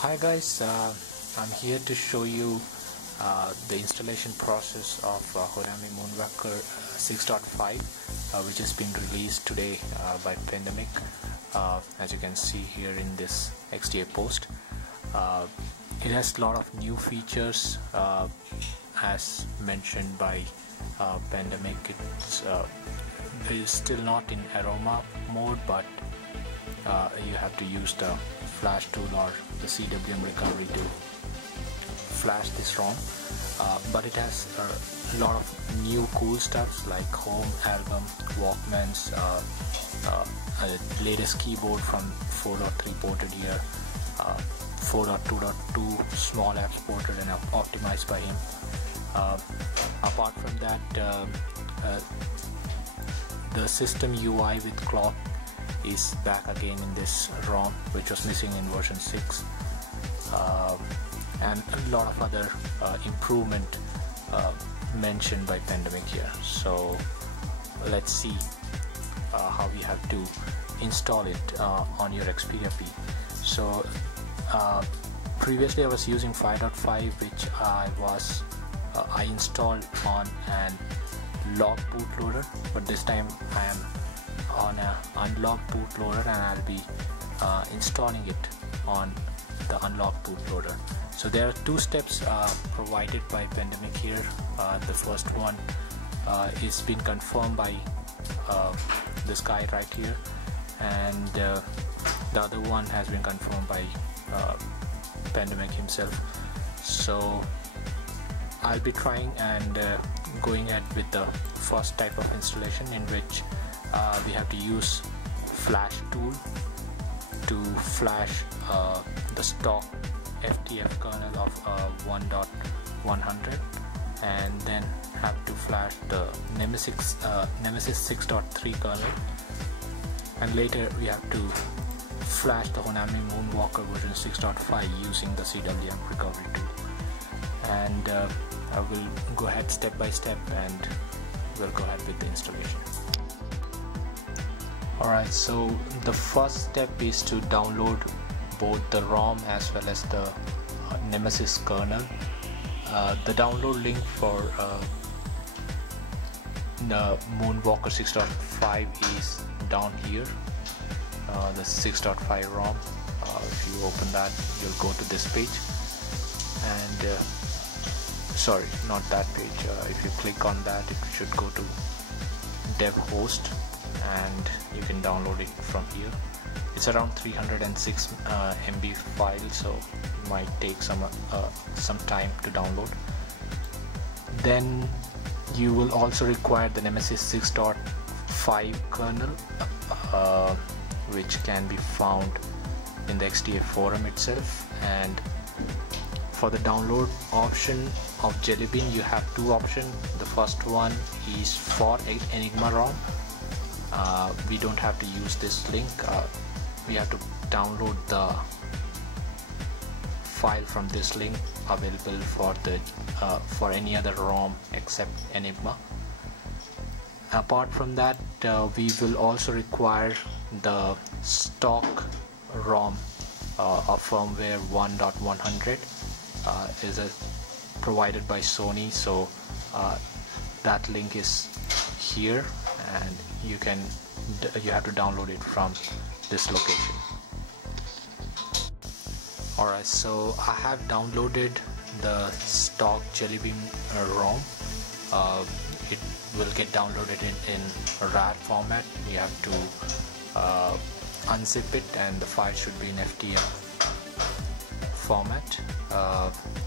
Hi guys, I'm here to show you the installation process of Honami Moonwalker 6.5 which has been released today by Pandemic, as you can see here in this XDA post. It has a lot of new features as mentioned by Pandemic. It is still not in aroma mode, but you have to use the flash tool or the CWM recovery to flash this ROM, but it has a lot of new cool stuff like home album, Walkmans, latest keyboard from 4.3 ported here, 4.2.2 small apps ported and optimized by him. Apart from that, the system UI with clock is back again in this ROM, which was missing in version 6, and a lot of other improvement mentioned by Pandemic here. So let's see how we have to install it on your Xperia P. So previously I was using 5.5, which I installed on an locked bootloader, but this time I am on an unlocked bootloader and I'll be installing it on the unlocked bootloader. So there are two steps provided by Pandemic here. The first one is been confirmed by this guy right here, and the other one has been confirmed by Pandemic himself. So I'll be trying and going ahead with the first type of installation, in which we have to use flash tool to flash the stock FTF kernel of 1.100, and then have to flash the Nemesis 6.3 kernel, and later we have to flash the Honami Moonwalker version 6.5 using the CWM recovery tool. And I will go ahead step by step and we'll go ahead with the installation. Alright, so the first step is to download both the ROM as well as the Nemesis kernel. The download link for the Moonwalker 6.5 is down here, the 6.5 ROM. If you open that, you'll go to this page, and sorry, not that page. If you click on that, it should go to dev host, and you can download it from here. It's around 306 MB file, so it might take some time to download. Then you will also require the Nemesis 6.5 kernel, which can be found in the XDA forum itself. And for the download option of Jelly Bean, you have two options. The first one is for Enigma ROM. We don't have to use this link. We have to download the file from this link, available for any other ROM except Enigma. Apart from that, we will also require the stock ROM of firmware 1.100. Is provided by Sony, so that link is here, and you have to download it from this location. Alright, so I have downloaded the stock Jelly Bean ROM. It will get downloaded in RAR format. You have to unzip it, and the file should be in FTF format.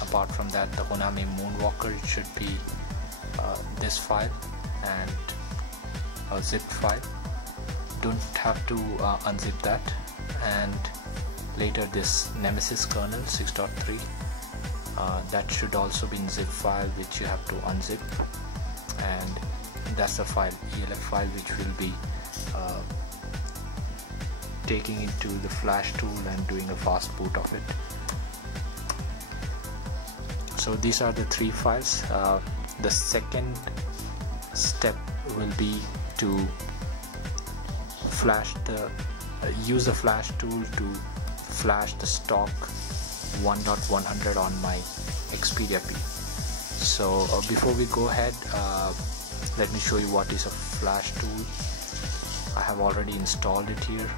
Apart from that, the Honami Moonwalker, it should be this file and a zip file. Don't have to unzip that. And later this Nemesis kernel 6.3, that should also be in zip file, which you have to unzip, and that's the file, ELF file, which will be taking into the flash tool and doing a fast boot of it. So these are the three files. The second step will be to use the flash tool to flash the stock 1.100 on my Xperia P. So before we go ahead, let me show you what is a flash tool. I have already installed it here.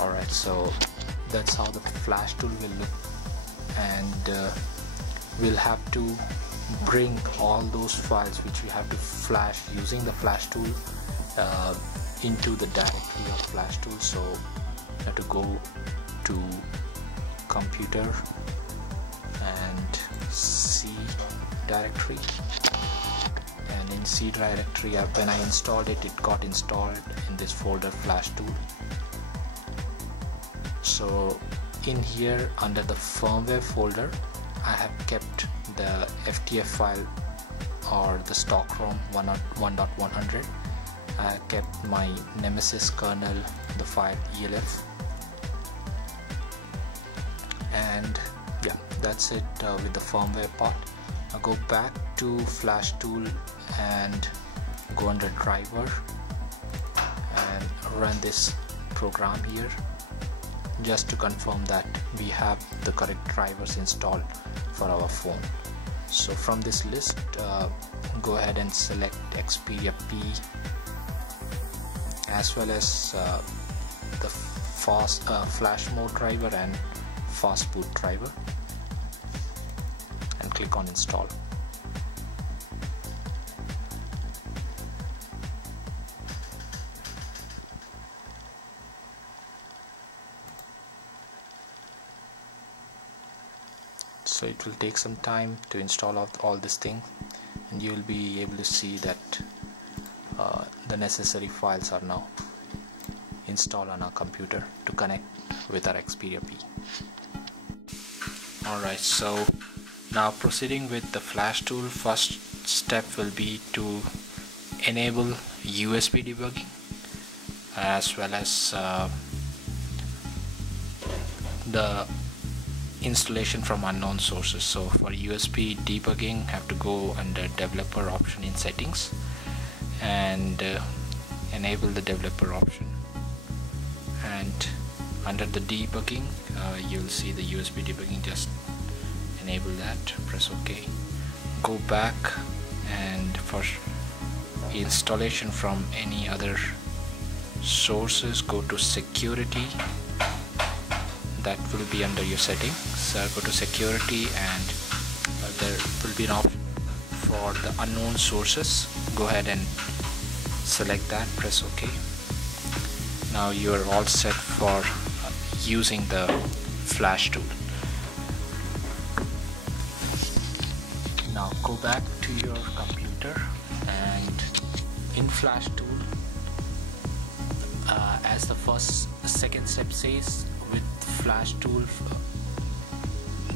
Alright, so that's how the flash tool will look, and we'll have to bring all those files which we have to flash using the flash tool into the directory of flash tool. So you have to go to computer and C directory, and in C directory, when I installed it, it got installed in this folder flash tool. So in here under the firmware folder, I have kept the FTF file or the stock ROM 1.100. I kept my Nemesis kernel, the file ELF, and yeah, that's it with the firmware part. I'll go back to flash tool and go under driver and run this program here, just to confirm that we have the correct drivers installed for our phone. So from this list, go ahead and select Xperia P, as well as the fast flash mode driver and fast boot driver, and click on install. So it will take some time to install all this thing, and you will be able to see that the necessary files are now installed on our computer to connect with our Xperia P. Alright, so now proceeding with the flash tool, first step will be to enable USB debugging as well as the installation from unknown sources. So for USB debugging, have to go under developer option in settings and enable the developer option, and under the debugging you'll see the USB debugging. Just enable that, press OK. Go back, and for installation from any other sources, go to security. That will be under your settings. So go to security, and there will be an option for the unknown sources. Go ahead and select that, press OK. Now you are all set for using the flash tool. Now go back to your computer, and in flash tool, as the second step says, with flash tool,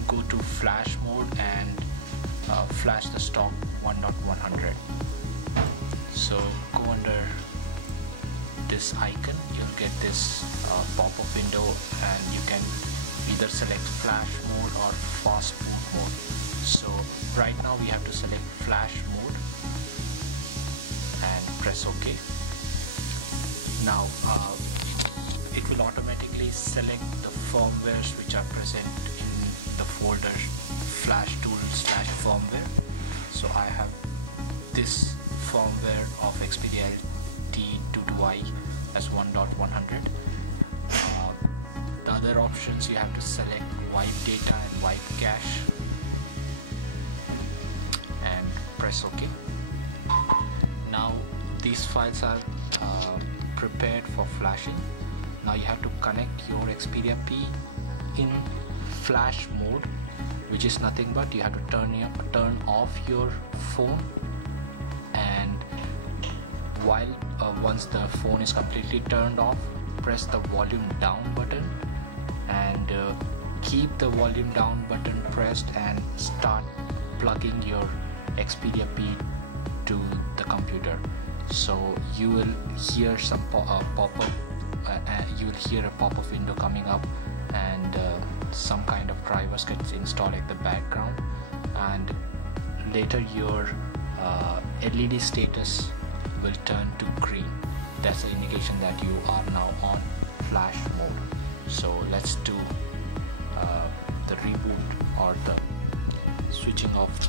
go to flash mode and flash the stock 1.100. So go under this icon, you'll get this pop-up window, and you can either select flash mode or fast boot mode. So right now we have to select flash mode and press OK. Now it will automatically select the firmwares which are present in the folder flash tool / firmware. So I have this firmware of Xperia T22i as 1.100. The other options, you have to select wipe data and wipe cache and press OK. Now these files are prepared for flashing. Now you have to connect your Xperia P in flash mode, which is nothing but you have to turn off your phone, and while once the phone is completely turned off, press the volume down button and keep the volume down button pressed, and start plugging your Xperia P to the computer. So you will hear some pop-up you will hear a pop-up window coming up and some kind of drivers gets installed at the background, and later your LED status will turn to green. That's the indication that you are now on flash mode. So let's do the reboot or the switching off.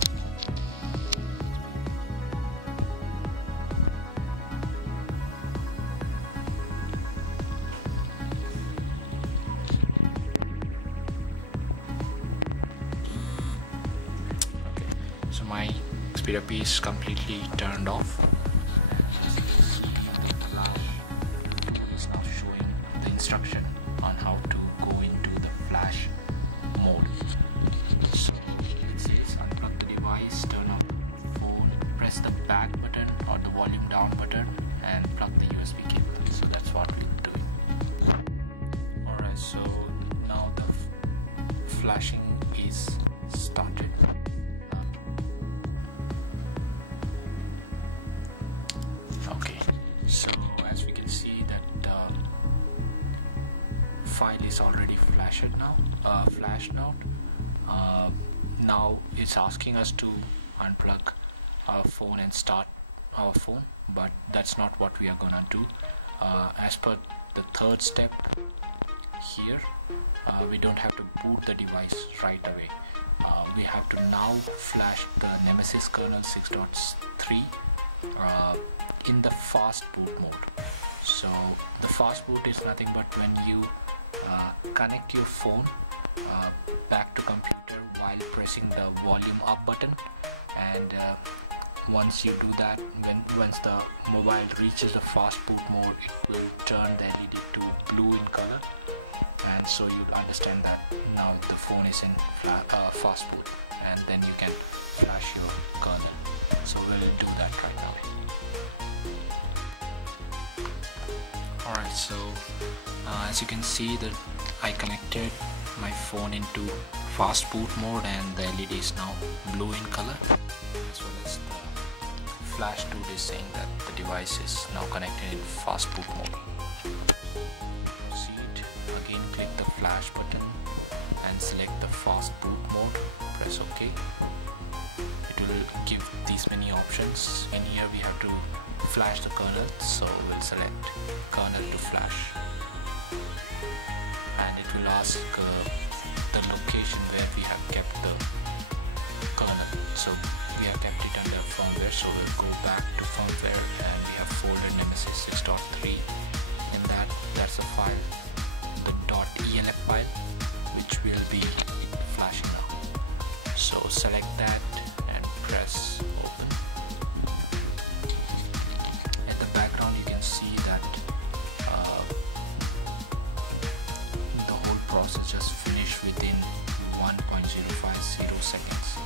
Okay, so my Xperia P is completely turned off. It's now showing the instruction on how to go into the flash mode. So it says unplug the device, turn on the phone, press the back button or the volume down button and plug the USB cable. So that's what we're doing. Alright, so now the flashing is started. Okay, so as we can see that file is already flashed now. Now it's asking us to unplug our phone and start our phone, but that's not what we are gonna do. As per the third step here, we don't have to boot the device right away. We have to now flash the Nemesis kernel 6.3 in the fast boot mode. So the fast boot is nothing but when you connect your phone back to computer while pressing the volume up button, and once you do that, once the mobile reaches the fast boot mode, it will turn the LED to blue in color, and so you'll understand that now the phone is in fast boot, and then you can flash your kernel. So we'll do that right now. Alright, so as you can see that I connected my phone into fast boot mode and the LED is now blue in color, as well as the flash dude is saying that the device is now connected in fast boot mode. Proceed, again click the flash button and select the fast boot mode, press OK. It will give these many options. In here we have to flash the kernel, so we'll select kernel to flash, and it will ask the location where we have kept the kernel. So we have kept it under firmware, so we'll go back to firmware and we have folder Nemesis 6.3. and that's a file, the .elf file, which will be flashing now. So select that and press open. At the background you can see that the whole process just finished within 1.050 seconds.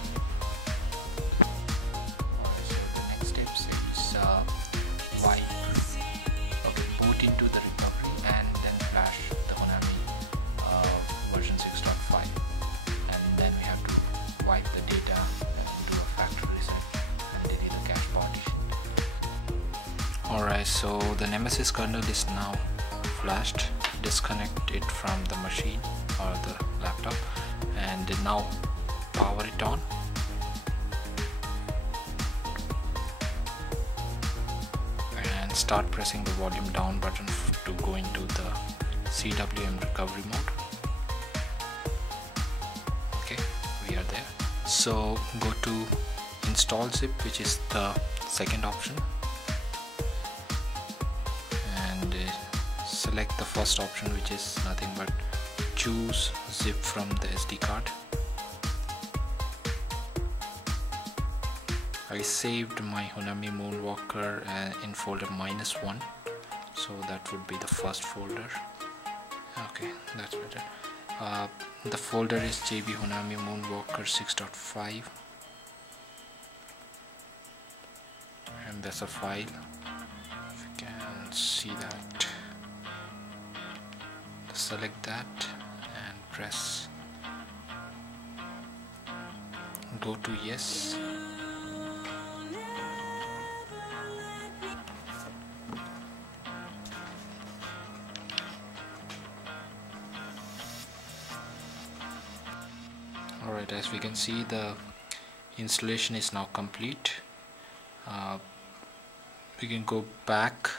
Alright, so the next step is boot into the recovery and then flash the Honami version 6.5, and then we have to wipe the data and do a factory reset and delete the cache partition. Alright, so the Nemesis kernel is now flashed. Disconnect it from the machine or the laptop and now power it on. And start pressing the volume down button to go into the CWM recovery mode. Okay, we are there. So go to install zip, which is the second option, and select the first option, which is nothing but choose zip from the SD card. I saved my Honami Moonwalker in folder -1, so that would be the first folder. Okay, that's better. The folder is JB Honami Moonwalker 6.5, and that's a file. If you can see that, select that and press go to yes. Alright, as we can see, the installation is now complete. We can go back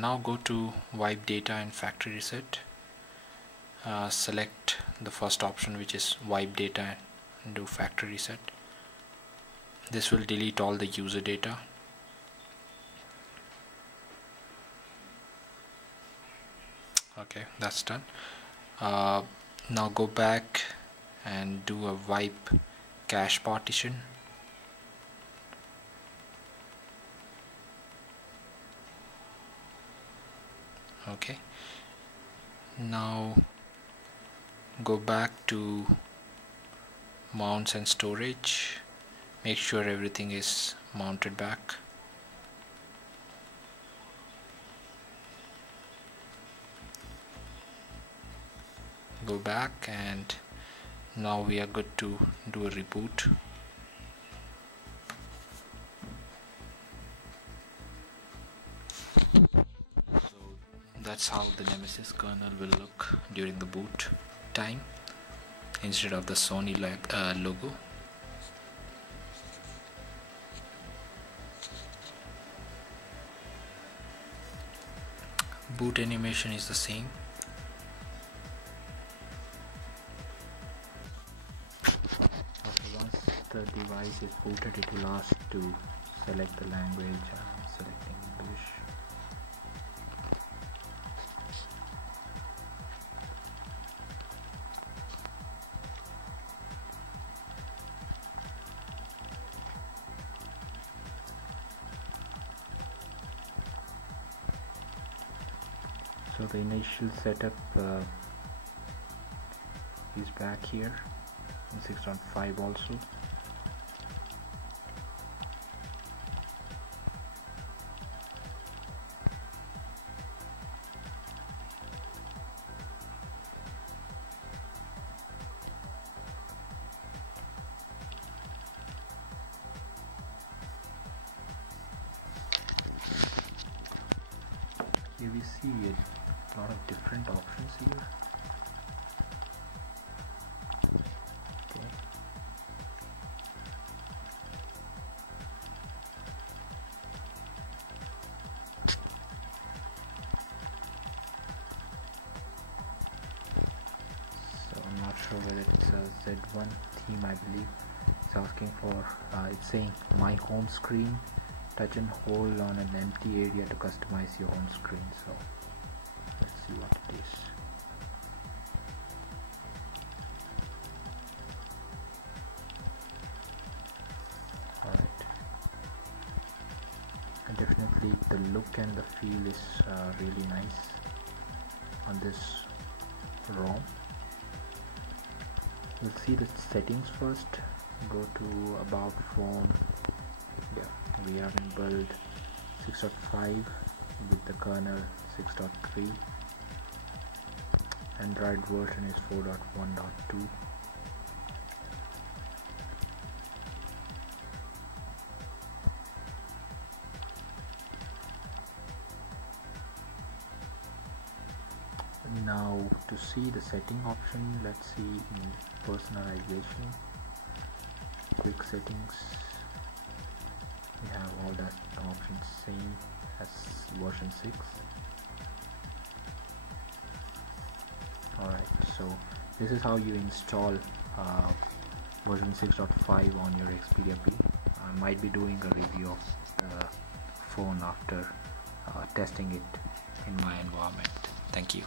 now go to wipe data and factory reset. Select the first option, which is wipe data, and do factory reset. This will delete all the user data. Okay, that's done. Now go back and do a wipe cache partition. Okay, now go back to mounts and storage. Make sure everything is mounted back. Go back, and now we are good to do a reboot. So that's how the Nemesis kernel will look during the boot time instead of the Sony logo. Boot animation is the same. Once the device is booted, it will ask to select the language. I'm selecting English. So the initial setup is back here in 6.5 also. Here we see a lot of different options here. Okay. So I'm not sure whether it's a Z1 theme. I believe it's asking for it's saying my home screen, touch and hold on an empty area to customize your home screen. So let's see what it is. Alright, and definitely the look and the feel is really nice on this ROM. We'll see the settings first. Go to about phone. Yeah, we are in build 6.5 with the kernel 6.3. Android version is 4.1.2. Now to see the setting option, let's see in personalization, quick settings. We have all that options same as version 6. Alright, so this is how you install version 6.5 on your Xperia P. I might be doing a review of the phone after testing it in my environment. Thank you.